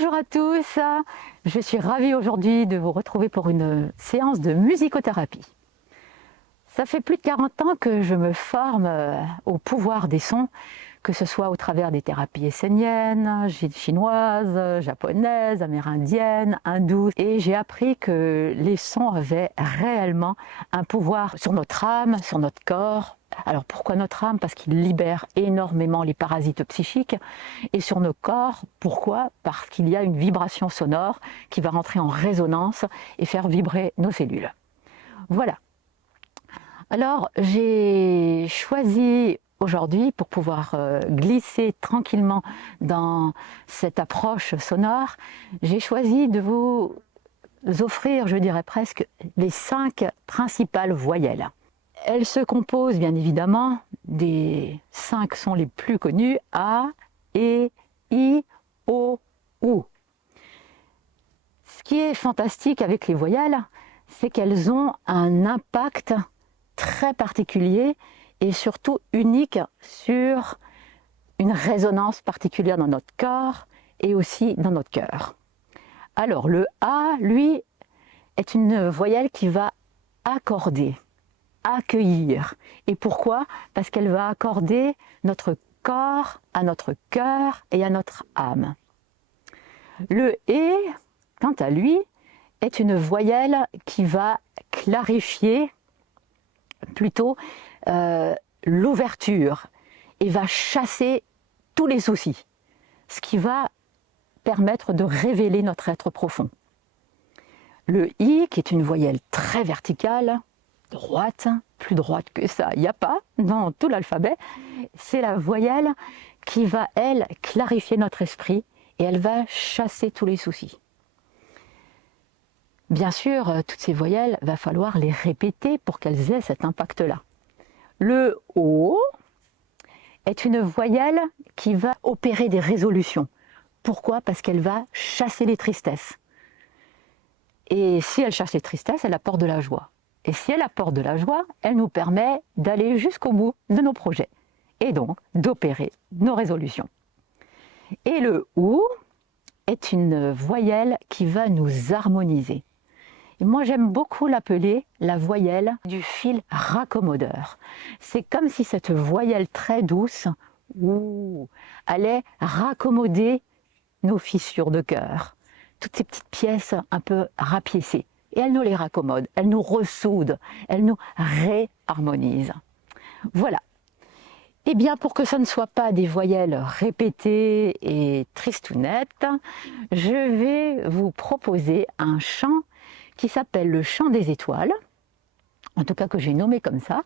Bonjour à tous, je suis ravie aujourd'hui de vous retrouver pour une séance de musicothérapie. Ça fait plus de 40 ans que je me forme au pouvoir des sons, que ce soit au travers des thérapies esséniennes, chinoises, japonaises, amérindiennes, hindoues. Et j'ai appris que les sons avaient réellement un pouvoir sur notre âme, sur notre corps. Alors pourquoi notre âme? Parce qu'il libère énormément les parasites psychiques. Et sur nos corps, pourquoi? Parce qu'il y a une vibration sonore qui va rentrer en résonance et faire vibrer nos cellules. Voilà. Alors j'ai choisi aujourd'hui, pour pouvoir glisser tranquillement dans cette approche sonore, j'ai choisi de vous offrir, je dirais presque, les 5 principales voyelles. Elles se composent bien évidemment des 5 sons les plus connus: A, E, I, O, U. Ce qui est fantastique avec les voyelles, c'est qu'elles ont un impact très particulier et surtout unique sur une résonance particulière dans notre corps et aussi dans notre cœur. Alors le A, lui, est une voyelle qui va accorder, accueillir. Et pourquoi? Parce qu'elle va accorder notre corps à notre cœur et à notre âme. Le E, quant à lui, est une voyelle qui va clarifier plutôt l'ouverture et va chasser tous les soucis, ce qui va permettre de révéler notre être profond. Le I, qui est une voyelle très verticale, droite, plus droite que ça, il n'y a pas dans tout l'alphabet, c'est la voyelle qui va, elle, clarifier notre esprit et elle va chasser tous les soucis. Bien sûr, toutes ces voyelles, va falloir les répéter pour qu'elles aient cet impact-là. Le O est une voyelle qui va opérer des résolutions. Pourquoi? Parce qu'elle va chasser les tristesses. Et si elle chasse les tristesses, elle apporte de la joie. Et si elle apporte de la joie, elle nous permet d'aller jusqu'au bout de nos projets et donc d'opérer nos résolutions. Et le OU est une voyelle qui va nous harmoniser. Et moi, j'aime beaucoup l'appeler la voyelle du fil raccommodeur. C'est comme si cette voyelle très douce allait raccommoder nos fissures de cœur, toutes ces petites pièces un peu rapiécées. Et elle nous les raccommode, elle nous ressoude, elle nous réharmonise. Voilà. Et bien, pour que ce ne soit pas des voyelles répétées et tristounettes, je vais vous proposer un chant qui s'appelle le chant des étoiles, en tout cas que j'ai nommé comme ça,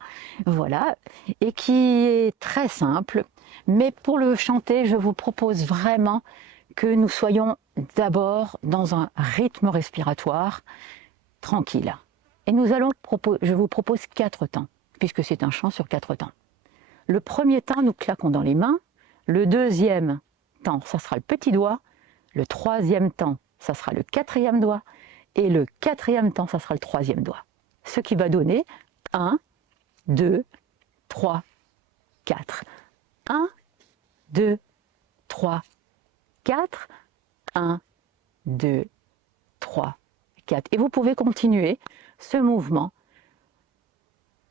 voilà, et qui est très simple. Mais pour le chanter, je vous propose vraiment que nous soyons d'abord dans un rythme respiratoire tranquille. Et je vous propose 4 temps, puisque c'est un chant sur 4 temps. Le premier temps, nous claquons dans les mains. Le deuxième temps, ça sera le petit doigt. Le troisième temps, ça sera le quatrième doigt. Et le quatrième temps, ça sera le troisième doigt. Ce qui va donner 1, 2, 3, 4. 1, 2, 3, 4. 1, 2, 3, 4. Et vous pouvez continuer ce mouvement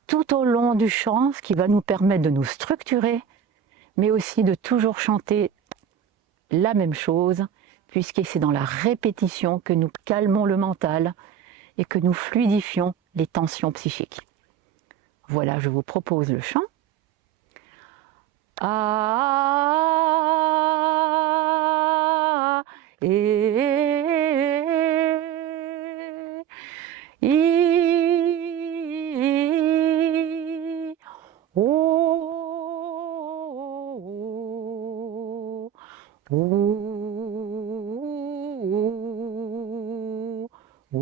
tout au long du chant, ce qui va nous permettre de nous structurer, mais aussi de toujours chanter la même chose, puisque c'est dans la répétition que nous calmons le mental et que nous fluidifions les tensions psychiques. Voilà, je vous propose le chant. Ah, I, O, O, O,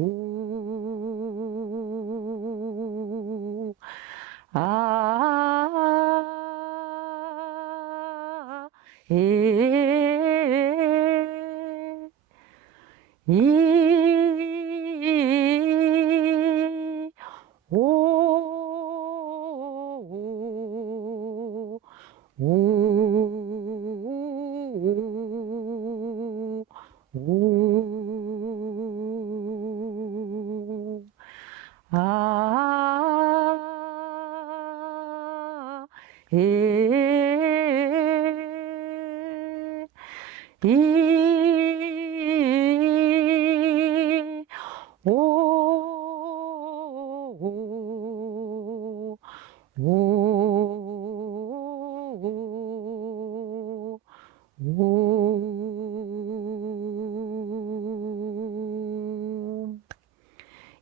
ah, I, O, O, O. A. E. I. O. O. O.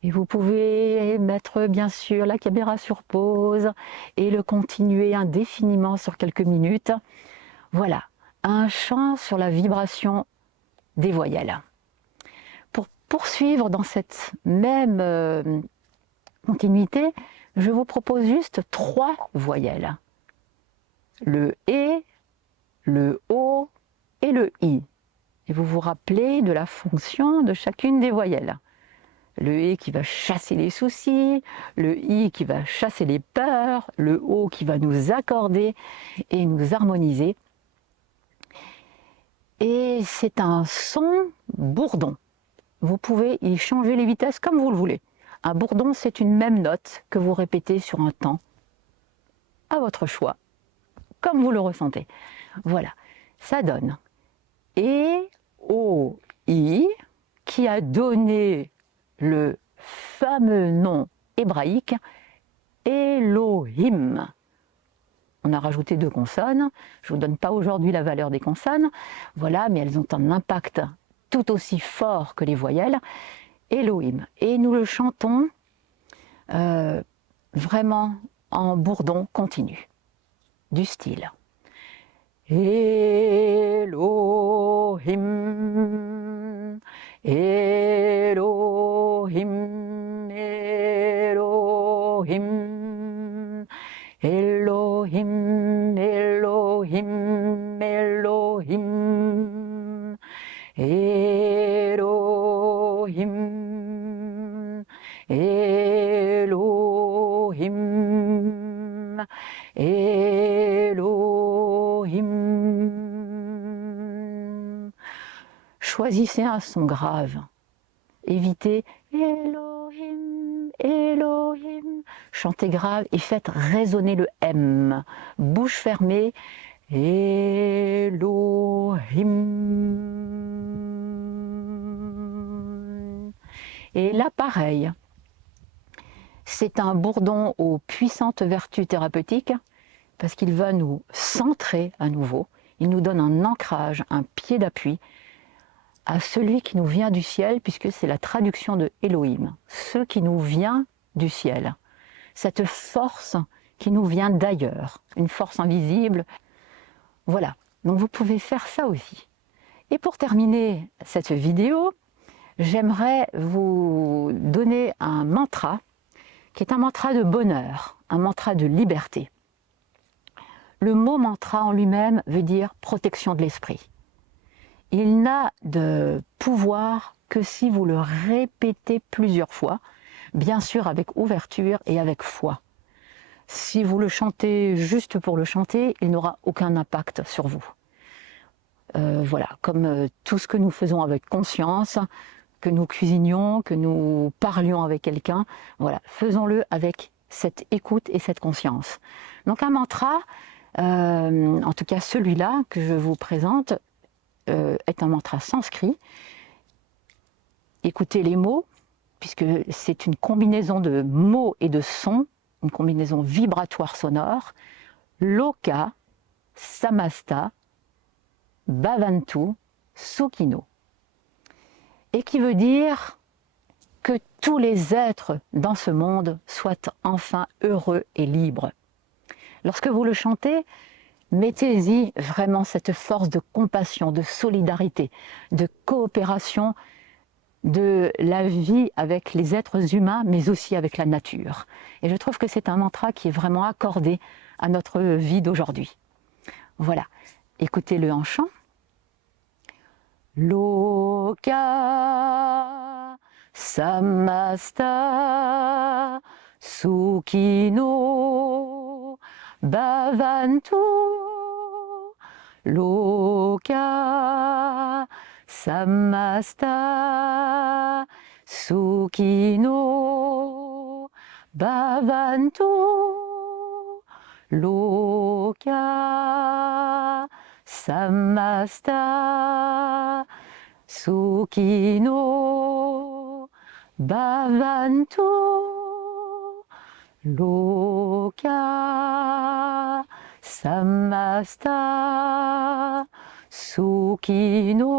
Et vous pouvez mettre bien sûr la caméra sur pause et le continuer indéfiniment sur quelques minutes. Voilà, un chant sur la vibration des voyelles. Pour poursuivre dans cette même continuité, je vous propose juste 3 voyelles. Le E, le O et le I. Et vous vous rappelez de la fonction de chacune des voyelles. Le E qui va chasser les soucis, le I qui va chasser les peurs, le O qui va nous accorder et nous harmoniser. Et c'est un son bourdon. Vous pouvez y changer les vitesses comme vous le voulez. Un bourdon, c'est une même note que vous répétez sur un temps, à votre choix, comme vous le ressentez. Voilà, ça donne E, O, I, qui a donné le fameux nom hébraïque Elohim. On a rajouté 2 consonnes. Je ne vous donne pas aujourd'hui la valeur des consonnes, voilà, mais elles ont un impact tout aussi fort que les voyelles. Elohim. Et nous le chantons vraiment en bourdon continu, du style Elohim, Elohim, Elohim, Elohim, Elohim, Elohim, Elohim, Elohim, Elohim. Choisissez un son grave. Évitez Elohim, Elohim. Chantez grave et faites résonner le M. Bouche fermée. Elohim. Et là, pareil. C'est un bourdon aux puissantes vertus thérapeutiques parce qu'il va nous centrer à nouveau. Il nous donne un ancrage, un pied d'appui à celui qui nous vient du ciel, puisque c'est la traduction de Elohim, ce qui nous vient du ciel. Cette force qui nous vient d'ailleurs, une force invisible. Voilà, donc vous pouvez faire ça aussi. Et pour terminer cette vidéo, j'aimerais vous donner un mantra qui est un mantra de bonheur, un mantra de liberté. Le mot mantra en lui-même veut dire protection de l'esprit. Il n'a de pouvoir que si vous le répétez plusieurs fois, bien sûr avec ouverture et avec foi. Si vous le chantez juste pour le chanter, il n'aura aucun impact sur vous. Voilà, comme tout ce que nous faisons avec conscience, que nous cuisinions, que nous parlions avec quelqu'un, voilà, faisons-le avec cette écoute et cette conscience. Donc un mantra, en tout cas celui-là que je vous présente, est un mantra sanskrit. Écoutez les mots, puisque c'est une combinaison de mots et de sons, une combinaison vibratoire sonore. Loka, Samasta, Bhavantu, Sukhino. Et qui veut dire que tous les êtres dans ce monde soient enfin heureux et libres. Lorsque vous le chantez, mettez-y vraiment cette force de compassion, de solidarité, de coopération de la vie avec les êtres humains, mais aussi avec la nature. Et je trouve que c'est un mantra qui est vraiment accordé à notre vie d'aujourd'hui. Voilà, écoutez-le en chant. Loka Samasta Sukhino Bhavantu. Loka Samasta Sukhino Bhavantu Loka Samasta Sukhino Bhavantu Loka Samasta Sukhino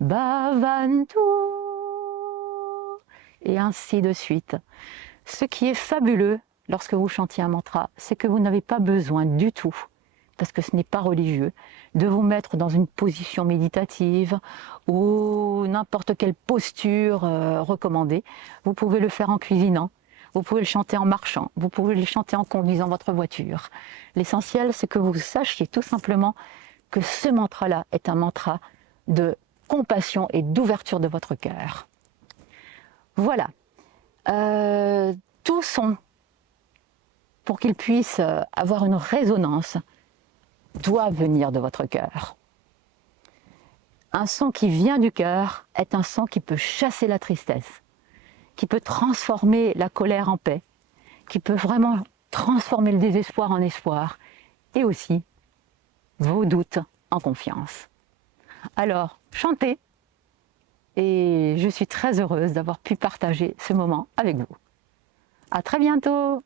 Bhavantu. Et ainsi de suite. Ce qui est fabuleux lorsque vous chantiez un mantra, c'est que vous n'avez pas besoin du tout, parce que ce n'est pas religieux, de vous mettre dans une position méditative ou n'importe quelle posture recommandée. Vous pouvez le faire en cuisinant, vous pouvez le chanter en marchant, vous pouvez le chanter en conduisant votre voiture. L'essentiel, c'est que vous sachiez tout simplement que ce mantra-là est un mantra de compassion et d'ouverture de votre cœur. Voilà. Tout son, pour qu'il puisse avoir une résonance, doit venir de votre cœur. Un son qui vient du cœur est un son qui peut chasser la tristesse, qui peut transformer la colère en paix, qui peut vraiment transformer le désespoir en espoir, et aussi vos doutes en confiance. Alors, chantez, et je suis très heureuse d'avoir pu partager ce moment avec vous. À très bientôt!